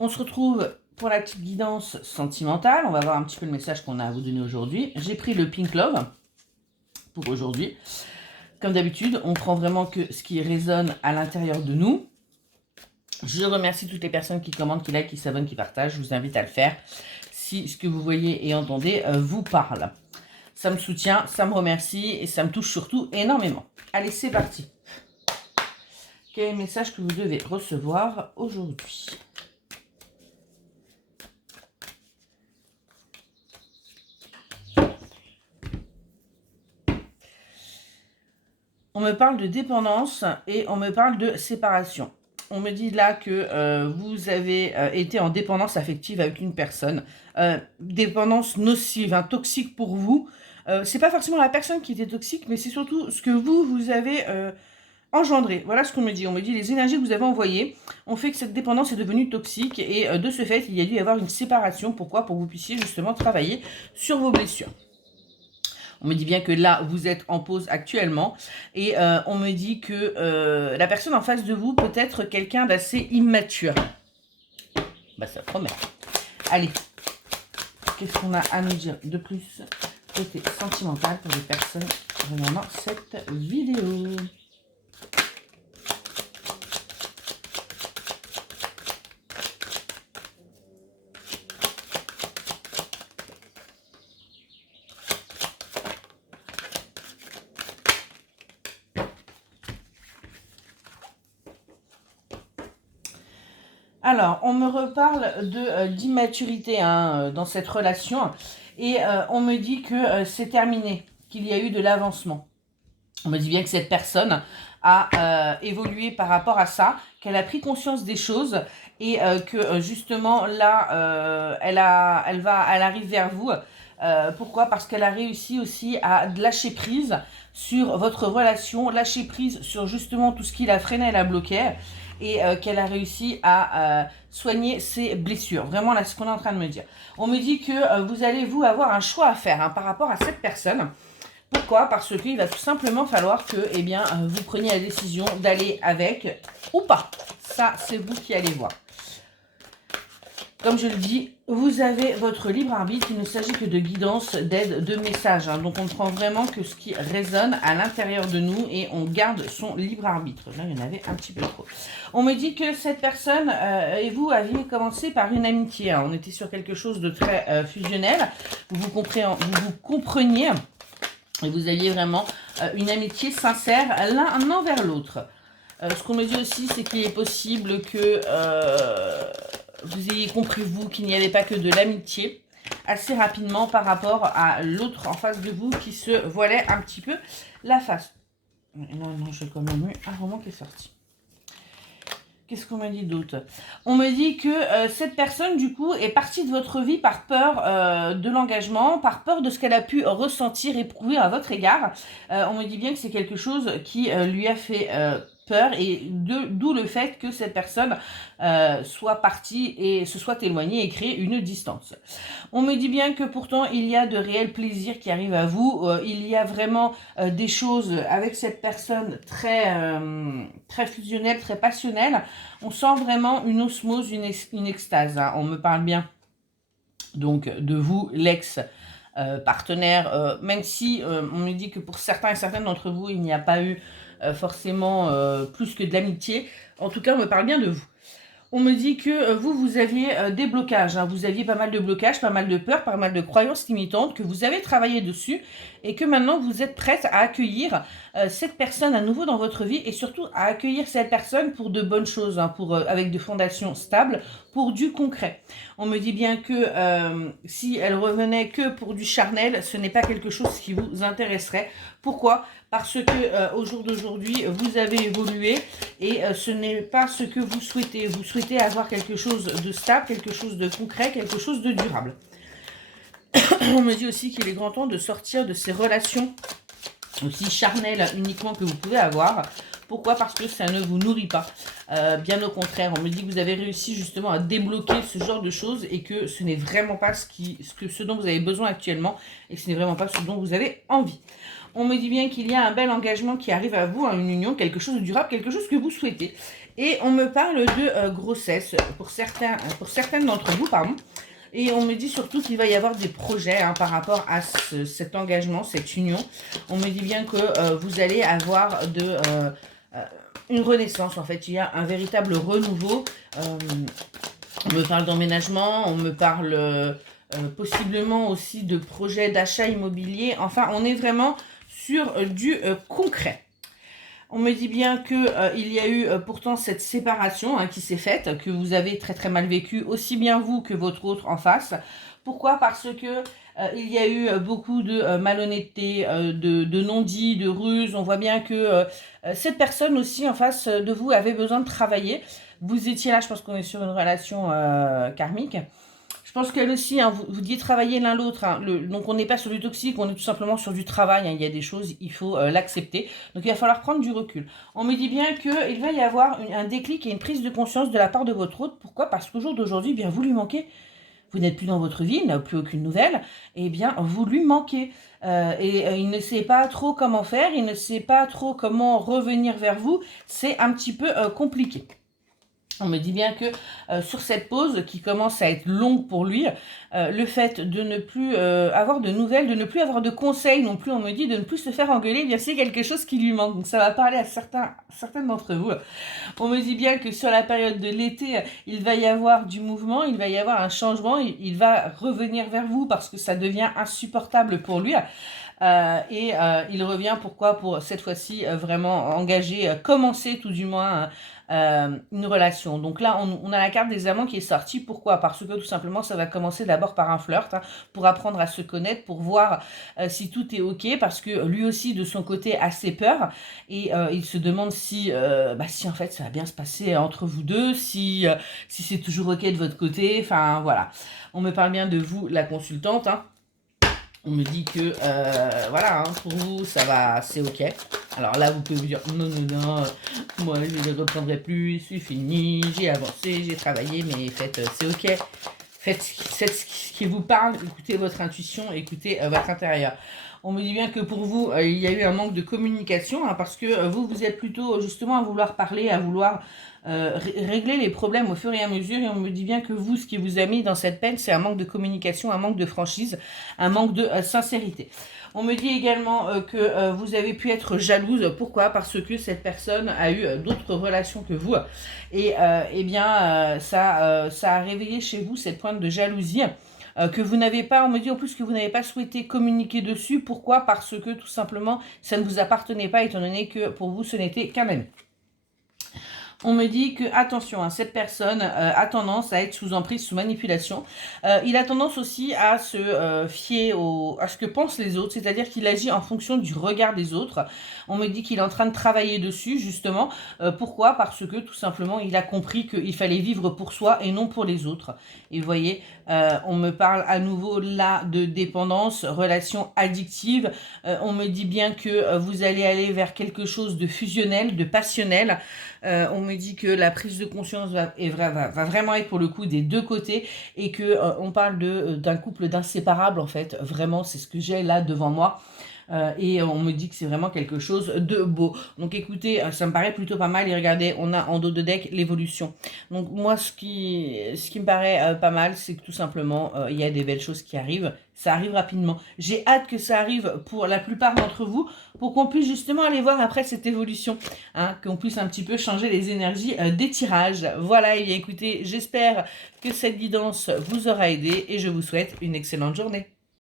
On se retrouve pour la petite guidance sentimentale. On va voir un petit peu le message qu'on a à vous donner aujourd'hui. J'ai pris le Pink Love pour aujourd'hui. Comme d'habitude, on prend vraiment que ce qui résonne à l'intérieur de nous. Je remercie toutes les personnes qui commentent, qui likent, qui s'abonnent, qui partagent. Je vous invite à le faire si ce que vous voyez et entendez vous parle. Ça me soutient, ça me remercie et ça me touche surtout énormément. Allez, c'est parti. Quel est le message que vous devez recevoir aujourd'hui? On me parle de dépendance et on me parle de séparation. On me dit là que vous avez été en dépendance affective avec une personne. Dépendance nocive, toxique pour vous. C'est pas forcément la personne qui était toxique, mais c'est surtout ce que vous avez engendré. Voilà ce qu'on me dit. On me dit les énergies que vous avez envoyées ont fait que cette dépendance est devenue toxique. Et de ce fait, il y a dû y avoir une séparation. Pourquoi? Pour que vous puissiez justement travailler sur vos blessures. On me dit bien que là, vous êtes en pause actuellement. Et on me dit que la personne en face de vous peut être quelqu'un d'assez immature. Bah, ça promet. Allez, qu'est-ce qu'on a à nous dire de plus côté sentimental pour les personnes regardant cette vidéo? Alors, on me reparle d'immaturité dans cette relation et on me dit que c'est terminé, qu'il y a eu de l'avancement. On me dit bien que cette personne a évolué par rapport à ça, qu'elle a pris conscience des choses et que justement là, elle arrive vers vous. Pourquoi? Parce qu'elle a réussi aussi à lâcher prise sur votre relation, lâcher prise sur justement tout ce qui la freinait, la bloquait, et qu'elle a réussi à soigner ses blessures. Vraiment, là, c'est ce qu'on est en train de me dire. On me dit que vous allez, vous, avoir un choix à faire par rapport à cette personne. Pourquoi? Parce qu'il va tout simplement falloir que vous preniez la décision d'aller avec ou pas. Ça, c'est vous qui allez voir. Comme je le dis, vous avez votre libre arbitre. Il ne s'agit que de guidance, d'aide, de message. Donc, on prend vraiment que ce qui résonne à l'intérieur de nous et on garde son libre arbitre. Là, il y en avait un petit peu trop. On me dit que cette personne et vous aviez commencé par une amitié. On était sur quelque chose de très fusionnel. Vous compreniez et vous aviez vraiment une amitié sincère l'un envers l'autre. Ce qu'on me dit aussi, c'est qu'il est possible que vous ayez compris, vous, qu'il n'y avait pas que de l'amitié, assez rapidement par rapport à l'autre en face de vous qui se voilait un petit peu la face. Non, j'ai quand même eu un roman qui est sorti. Qu'est-ce qu'on m'a dit d'autre? On me dit que cette personne, du coup, est partie de votre vie par peur de l'engagement, par peur de ce qu'elle a pu ressentir, éprouver à votre égard. On me dit bien que c'est quelque chose qui lui a fait peur et d'où le fait que cette personne soit partie et se soit éloignée et créer une distance. On me dit bien que pourtant il y a de réels plaisirs qui arrivent à vous. Il y a vraiment des choses avec cette personne très fusionnelle, très passionnelle. On sent vraiment une osmose, une extase. On me parle bien donc de vous, l'ex partenaire, même si on me dit que pour certains et certaines d'entre vous, il n'y a pas eu forcément plus que de l'amitié. En tout cas, on me parle bien de vous. On me dit que vous aviez des blocages. Vous aviez pas mal de blocages, pas mal de peurs, pas mal de croyances limitantes, que vous avez travaillé dessus et que maintenant vous êtes prête à accueillir cette personne à nouveau dans votre vie et surtout à accueillir cette personne pour de bonnes choses, avec des fondations stables, pour du concret. On me dit bien que si elle revenait que pour du charnel, ce n'est pas quelque chose qui vous intéresserait. Pourquoi? Parce que au jour d'aujourd'hui, vous avez évolué et ce n'est pas ce que vous souhaitez. Vous souhaitez avoir quelque chose de stable, quelque chose de concret, quelque chose de durable. On me dit aussi qu'il est grand temps de sortir de ces relations aussi charnelles uniquement que vous pouvez avoir. Pourquoi? Parce que ça ne vous nourrit pas. Bien au contraire, on me dit que vous avez réussi justement à débloquer ce genre de choses et que ce n'est vraiment pas ce dont vous avez besoin actuellement et que ce n'est vraiment pas ce dont vous avez envie. On me dit bien qu'il y a un bel engagement qui arrive à vous, une union, quelque chose de durable, quelque chose que vous souhaitez. Et on me parle de grossesse pour certaines d'entre vous, pardon. Et on me dit surtout qu'il va y avoir des projets par rapport à cet engagement, cette union. On me dit bien que vous allez avoir une renaissance, en fait. Il y a un véritable renouveau. On me parle d'emménagement, on me parle possiblement aussi de projets d'achat immobilier. Enfin, on est vraiment sur du concret. On me dit bien qu'il y a eu pourtant cette séparation qui s'est faite, que vous avez très très mal vécu, aussi bien vous que votre autre en face. Pourquoi? Parce que il y a eu beaucoup de malhonnêteté, de non-dits, de ruses. On voit bien que cette personne aussi en face de vous avait besoin de travailler. Vous étiez là, je pense qu'on est sur une relation karmique. Je pense qu'elle aussi, vous dites travailler l'un l'autre. Donc on n'est pas sur du toxique, on est tout simplement sur du travail. Il y a des choses, il faut l'accepter. Donc il va falloir prendre du recul. On me dit bien qu'il va y avoir un déclic et une prise de conscience de la part de votre autre. Pourquoi? Parce qu'au jour d'aujourd'hui, bien vous lui manquez. Vous n'êtes plus dans votre vie, il n'a plus aucune nouvelle. Et bien vous lui manquez. Il ne sait pas trop comment faire, il ne sait pas trop comment revenir vers vous. C'est un petit peu compliqué. On me dit bien que sur cette pause qui commence à être longue pour lui, le fait de ne plus avoir de nouvelles, de ne plus avoir de conseils non plus, on me dit de ne plus se faire engueuler, eh bien c'est quelque chose qui lui manque. Donc ça va parler à certaines d'entre vous. On me dit bien que sur la période de l'été, il va y avoir du mouvement, il va y avoir un changement, il va revenir vers vous parce que ça devient insupportable pour lui. Il revient, pourquoi? Pour cette fois-ci vraiment engager, commencer tout du moins une relation. Donc là, on a la carte des amants qui est sortie. Pourquoi? Parce que tout simplement, ça va commencer d'abord par un flirt, pour apprendre à se connaître, pour voir si tout est ok, parce que lui aussi, de son côté, a ses peurs, et il se demande si en fait, ça va bien se passer entre vous deux, si c'est toujours ok de votre côté, enfin voilà. On me parle bien de vous, la consultante, On me dit que, pour vous, ça va, c'est ok. Alors là, vous pouvez vous dire, non, moi, je ne les reprendrai plus, c'est fini, j'ai avancé, j'ai travaillé, mais faites, c'est ok. Faites ce qui vous parle, écoutez votre intuition, écoutez votre intérieur. On me dit bien que pour vous, il y a eu un manque de communication, parce que vous êtes plutôt justement à vouloir parler, à vouloir régler les problèmes au fur et à mesure. Et on me dit bien que vous, ce qui vous a mis dans cette peine, c'est un manque de communication, un manque de franchise, un manque de sincérité. On me dit également que vous avez pu être jalouse. Pourquoi? Parce que cette personne a eu d'autres relations que vous. Et ça a réveillé chez vous cette pointe de jalousie. Que vous n'avez pas, on me dit en plus que vous n'avez pas souhaité communiquer dessus. Pourquoi? Parce que tout simplement, ça ne vous appartenait pas, étant donné que pour vous, ce n'était qu'un ami. On me dit que, attention, cette personne a tendance à être sous emprise, sous manipulation. Il a tendance aussi à se fier à ce que pensent les autres, c'est-à-dire qu'il agit en fonction du regard des autres. On me dit qu'il est en train de travailler dessus, justement. Pourquoi? Parce que, tout simplement, il a compris qu'il fallait vivre pour soi et non pour les autres. Et vous voyez, on me parle à nouveau là de dépendance, relation addictive. On me dit bien que vous allez aller vers quelque chose de fusionnel, de passionnel. On me dit que la prise de conscience va vraiment être pour le coup des deux côtés, et que on parle d'un couple d'inséparables en fait. Vraiment, c'est ce que j'ai là devant moi. Et on me dit que c'est vraiment quelque chose de beau. Donc écoutez, ça me paraît plutôt pas mal. Et regardez, on a en dos de deck l'évolution. Donc moi, ce qui me paraît pas mal, c'est que tout simplement, il y a des belles choses qui arrivent. Ça arrive rapidement. J'ai hâte que ça arrive pour la plupart d'entre vous, pour qu'on puisse justement aller voir après cette évolution, qu'on puisse un petit peu changer les énergies des tirages. Voilà, et bien écoutez, j'espère que cette guidance vous aura aidé, et je vous souhaite une excellente journée.